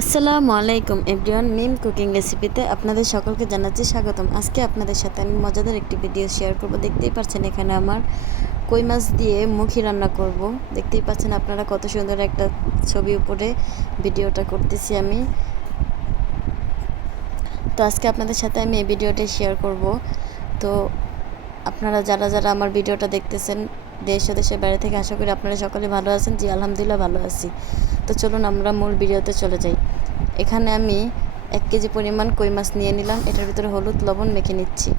আসসালামু আলাইকুম এভরিওয়ান, মিম কুকিং রেসিপিতে আপনাদের সকলকে জানাচ্ছি স্বাগতম। আজকে আপনাদের সাথে আমি মজাদার একটি ভিডিও শেয়ার করব। দেখতেই পাচ্ছেন এখানে আমার কই মাছ দিয়ে মুখি রান্না করব। দেখতেই পাচ্ছেন আপনারা কত সুন্দর একটা ছবি উপরে ভিডিওটা করতেছি আমি। তো আজকে আপনাদের সাথে আমি এই ভিডিওটা শেয়ার করব। তো আপনারা যারা যারা আমার ভিডিওটা দেখতেছেন দেশ ও দেশের বাইরে থেকে, আশা করি আপনারা সকলে ভালো আছেন। জি আলহামদুলিল্লাহ ভালো আছি। তো চলুন আমরা মূল ভিডিওতে চলে যাই। এখানে আমি 1 কেজি পরিমাণ কই মাছ নিয়ে নিলাম। এটার ভিতরে হলুদ লবণ মেখে নিচ্ছি।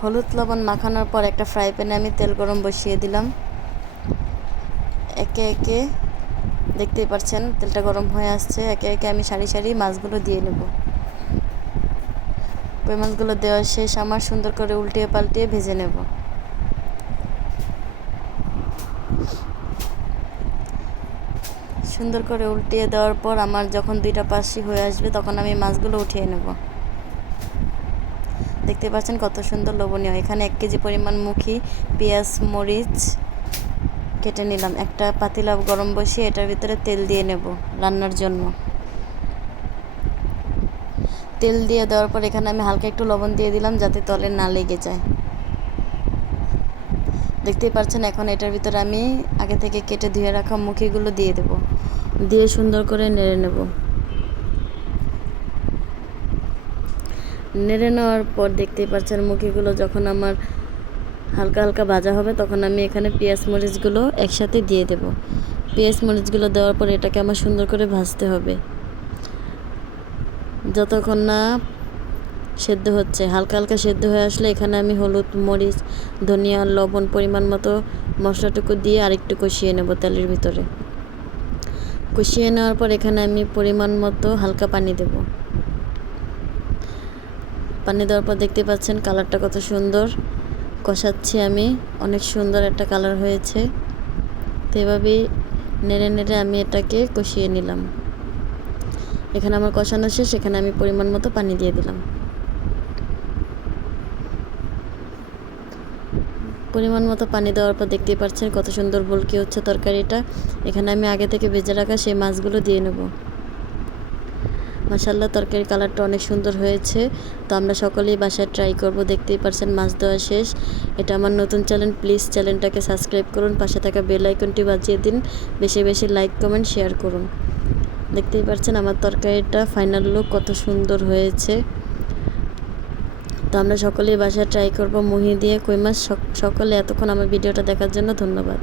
হলুদ লবণ মাখানোর পর একটা ফ্রাই প্যানে আমি তেল গরম বসিয়ে দিলাম। একে একে দেখতেই পাচ্ছেন তেলটা গরম হয়ে আসছে। একে একে আমি সারি সারি মাছগুলো দিয়ে নেব। কই মাছগুলো দেওয়া শেষ আমার, সুন্দর করে উল্টিয়ে পাল্টিয়ে ভেজে নেব। সুন্দর করে উল্টিয়ে দেওয়ার পর আমার যখন 2টা পাশই হয়ে আসবে তখন আমি মাছগুলো উঠিয়ে নেব। দেখতে পাচ্ছেন কত সুন্দর লোভনীয়। এখানে 1 কেজি পরিমাণ মুখি, পেঁয়াজ, মরিচ কেটে নিলাম। একটা পাতিলা গরম বসিয়ে এটার ভিতরে তেল দিয়ে নেব রান্নার জন্য। তেল দিয়ে দেওয়ার পর এখানে আমি হালকা একটু লবণ দিয়ে দিলাম যাতে তলে না লেগে যায়। দেখতেই পাচ্ছেন এখন এটার ভিতরে আমি আগে থেকে কেটে ধুয়ে রাখা মুখিগুলো দিয়ে দেব। দিয়ে সুন্দর করে নেড়ে নেব। নেড়ে নেওয়ার পর দেখতেই পাচ্ছেন মুখিগুলো যখন আমার হালকা হালকা ভাজা হবে তখন আমি এখানে পেঁয়াজ মরিচগুলো একসাথে দিয়ে দেব। পেঁয়াজ মরিচগুলো দেওয়ার পর এটাকে আমার সুন্দর করে ভাজতে হবে যতক্ষণ না সেদ্ধ হচ্ছে। হালকা হালকা সেদ্ধ হয়ে আসলে এখানে আমি হলুদ, মরিচ, ধনিয়া, লবণ পরিমাণ মতো মশলাটুকু দিয়ে আরেকটু কষিয়ে নেব তেলের ভিতরে। কষিয়ে নেওয়ার পর এখানে আমি পরিমাণ মতো হালকা পানি দেব। পানি দেওয়ার পর দেখতে পাচ্ছেন কালারটা কত সুন্দর। কষাচ্ছি আমি, অনেক সুন্দর একটা কালার হয়েছে। তো এভাবেই নেড়ে নেড়ে আমি এটাকে কষিয়ে নিলাম। এখানে আমার কষানো শেষ। এখানে আমি পরিমাণ মতো পানি দিয়ে দিলাম। পরিমাণ মতো পানি দেওয়ার পর দেখতেই পাচ্ছেন কত সুন্দর বলকি হচ্ছে তরকারিটা। এখানে আমি আগে থেকে ভেজে রাখা সেই মাছগুলো দিয়ে নেব। মাশাআল্লাহ, তরকারির কালারটা অনেক সুন্দর হয়েছে। তো আমরা সকলেই বাসায় ট্রাই করব। দেখতেই পাচ্ছেন মাছ দেওয়া শেষ। এটা আমার নতুন চ্যানেল, প্লিজ চ্যানেলটাকে সাবস্ক্রাইব করুন, পাশে থাকা বেল আইকনটি বাজিয়ে দিন, বেশি বেশি লাইক কমেন্ট শেয়ার করুন। দেখতেই পাচ্ছেন আমার তরকারিটা ফাইনাল লুক কত সুন্দর হয়েছে। তো আমরা সকলেই বাসায় ট্রাই করব মুহি দিয়ে কই মাছ। সকলে এতক্ষণ আমার ভিডিওটা দেখার জন্য ধন্যবাদ।